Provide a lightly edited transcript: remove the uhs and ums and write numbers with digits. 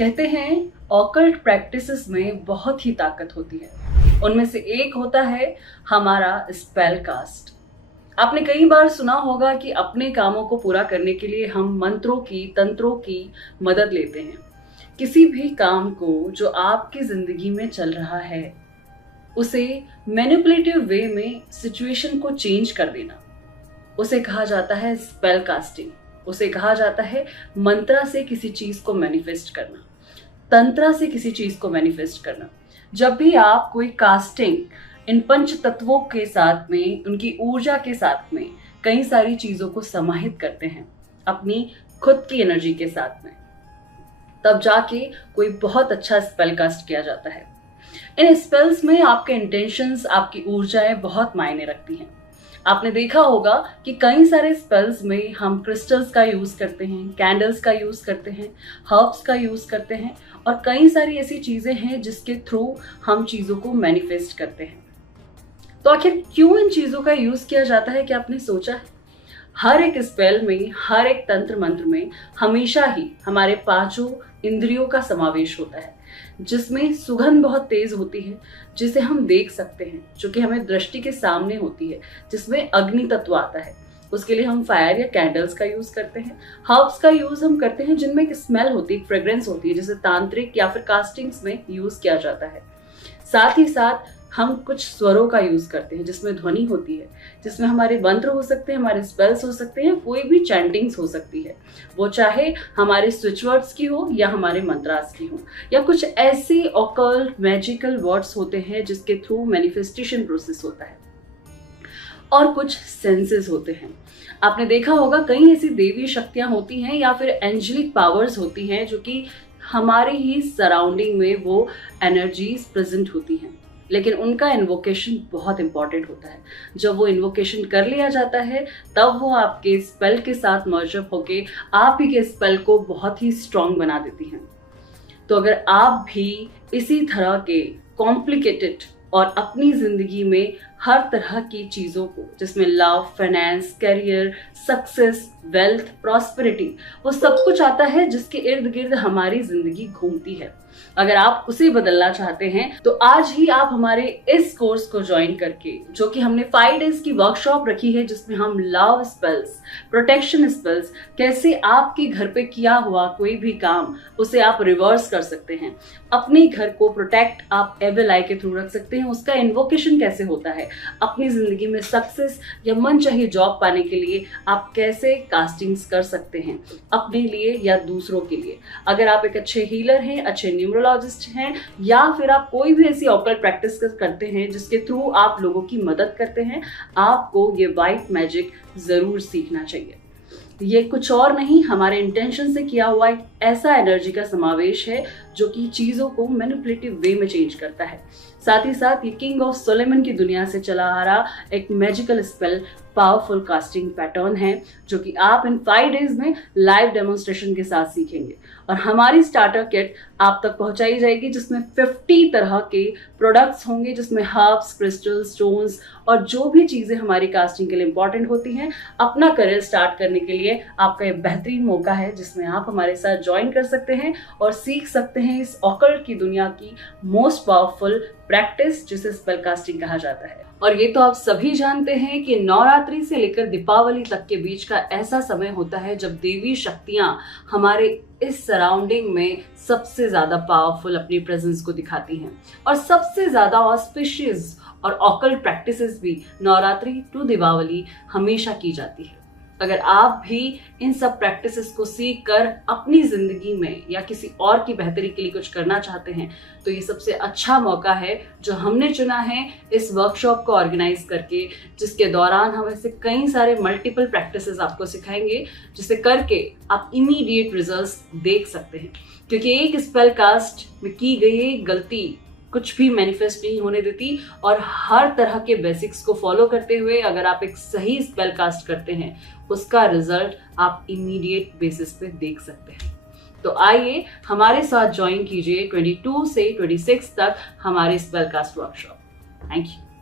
कहते हैं occult practices में बहुत ही ताकत होती है। उनमें से एक होता है हमारा स्पेल कास्ट। आपने कई बार सुना होगा कि अपने कामों को पूरा करने के लिए हम मंत्रों की, तंत्रों की मदद लेते हैं। किसी भी काम को जो आपकी जिंदगी में चल रहा है उसे मैनिपुलेटिव वे में सिचुएशन को चेंज कर देना, उसे कहा जाता है स्पेल कास्टिंग। उसे कहा जाता है मंत्रा से किसी चीज को मैनिफेस्ट करना, तंत्रा से किसी चीज को मैनिफेस्ट करना। जब भी आप कोई कास्टिंग इन पंच तत्वों के साथ में, उनकी ऊर्जा के साथ में कई सारी चीजों को समाहित करते हैं अपनी खुद की एनर्जी के साथ में, तब जाके कोई बहुत अच्छा स्पेल कास्ट किया जाता है। इन स्पेल्स में आपके इंटेंशंस, आपकी ऊर्जाएं बहुत मायने रखती हैं। आपने देखा होगा कि कई सारे स्पेल्स में हम क्रिस्टल्स का यूज करते हैं, कैंडल्स का यूज करते हैं, हर्ब्स का यूज करते हैं और कई सारी ऐसी चीजें हैं जिसके थ्रू हम चीजों को मैनिफेस्ट करते हैं। तो आखिर क्यों इन चीजों का यूज किया जाता है, क्या आपने सोचा है? हर एक स्पेल में, हर एक तंत्र मंत्र में हमेशा ही हमारे पांचों इंद्रियों का समावेश होता है, जिसमें सुगंध बहुत तेज होती है जिसे हम देख सकते हैं, जो कि हमें दृष्टि के सामने होती है, जिसमें अग्नि तत्व आता है। उसके लिए हम फायर या कैंडल्स का यूज करते हैं। हर्ब्स का यूज हम करते हैं जिनमें एक स्मेल होती है, एक फ्रेग्रेंस होती है, जिसे तांत्रिक या फिर कास्टिंग्स में यूज किया जाता है। साथ ही साथ हम कुछ स्वरों का यूज करते हैं जिसमें ध्वनि होती है, जिसमें हमारे मंत्र हो सकते हैं, हमारे स्पेल्स हो सकते हैं, कोई भी चैंटिंग्स हो सकती है, वो चाहे हमारे स्विच वर्ड्स की हो या हमारे मंत्रास की हो, या कुछ ऐसे ऑकल्ट मैजिकल वर्ड्स होते हैं जिसके थ्रू मैनिफेस्टेशन प्रोसेस होता है। और कुछ सेंसेस होते हैं। आपने देखा होगा कई ऐसी देवी शक्तियां होती हैं या फिर एंजेलिक पावर्स होती हैं जो कि हमारे ही सराउंडिंग में वो एनर्जीज प्रेजेंट होती हैं, लेकिन उनका इन्वोकेशन बहुत इंपॉर्टेंट होता है। जब वो इन्वोकेशन कर लिया जाता है तब वो आपके स्पेल के साथ मर्ज अप होके आप ही के स्पेल को बहुत ही स्ट्रांग बना देती हैं। तो अगर आप भी इसी तरह के कॉम्प्लिकेटेड और अपनी जिंदगी में हर तरह की चीजों को, जिसमें love, finance, career, success, wealth, prosperity, वो सब कुछ आता है जिसके इर्द गिर्द हमारी जिंदगी घूमती है, अगर आप उसे बदलना चाहते हैं तो आज ही आप हमारे इस कोर्स को ज्वाइन करके, जो कि हमने 5 डेज की वर्कशॉप रखी है जिसमें हम लव स्पेल्स, प्रोटेक्शन स्पेल्स, कैसे आपके घर पे किया हुआ कोई भी काम उसे आप रिवर्स कर सकते हैं, अपने घर को प्रोटेक्ट आप एविल आई के थ्रू रख सकते हैं, उसका इन्वोकेशन कैसे होता है, अपनी जिंदगी में सक्सेस या मन चाहिए जॉब पाने के लिए आप कैसे कास्टिंग्स कर सकते हैं, अपने लिए या दूसरों के लिए। अगर आप एक अच्छे हीलर हैं, अच्छे न्यूमरोलॉजिस्ट हैं, या फिर आप कोई भी ऐसी ऑकल्ट प्रैक्टिस करते हैं जिसके थ्रू आप लोगों की मदद करते हैं, आपको ये वाइट मैजिक जरूर सीखना चाहिए। ये कुछ और नहीं, हमारे इंटेंशन से किया हुआ एक ऐसा एनर्जी का समावेश है जो कि चीजों को मैनिपुलेटिव वे में चेंज करता है। साथ ही साथ ये किंग ऑफ सोलेमन की दुनिया से चला आ रहा एक magical spell powerful casting pattern है जो कि आप इन 5 डेज में लाइव डेमोन्स्ट्रेशन के साथ सीखेंगे। और हमारी स्टार्टर किट आप तक पहुंचाई जाएगी जिसमें 50 तरह के प्रोडक्ट्स होंगे, जिसमें हर्ब्स, क्रिस्टल्स, स्टोन्स और जो भी चीजें हमारी कास्टिंग के लिए इंपॉर्टेंट होती हैं। अपना करियर स्टार्ट करने के लिए आपका ये बेहतरीन मौका है जिसमें आप हमारे साथ ज्वाइन कर सकते हैं और सीख सकते हैं इस ऑकल्ट की दुनिया की मोस्ट पावरफुल प्रैक्टिस जिसे स्पेल कास्टिंग कहा जाता है। और ये तो आप सभी जानते हैं कि नवरात्रि से लेकर दीपावली तक के बीच का ऐसा समय होता है जब देवी शक्तियां हमारे इस सराउंडिंग में सबसे ज्यादा पावरफुल अपनी प्रेजेंस को दिखाती हैं और सबसे ज्यादा ऑस्पिशियस और ऑकल्ट प्रैक्टिसेस भी नवरात्रि टू दीपावली हमेशा की जाती है। अगर आप भी इन सब प्रैक्टिसेस को सीख कर अपनी जिंदगी में या किसी और की बेहतरी के लिए कुछ करना चाहते हैं तो ये सबसे अच्छा मौका है जो हमने चुना है इस वर्कशॉप को ऑर्गेनाइज करके, जिसके दौरान हम ऐसे कई सारे मल्टीपल प्रैक्टिसेस आपको सिखाएंगे जिसे करके आप इमीडिएट रिजल्ट्स देख सकते हैं। क्योंकि एक स्पेल कास्ट में की गई गलती कुछ भी मैनिफेस्ट नहीं होने देती और हर तरह के बेसिक्स को फॉलो करते हुए अगर आप एक सही स्पेल कास्ट करते हैं उसका रिजल्ट आप इमीडिएट बेसिस पे देख सकते हैं। तो आइए हमारे साथ ज्वाइन कीजिए 22 से 26 तक हमारे spell cast workshop. Thank you.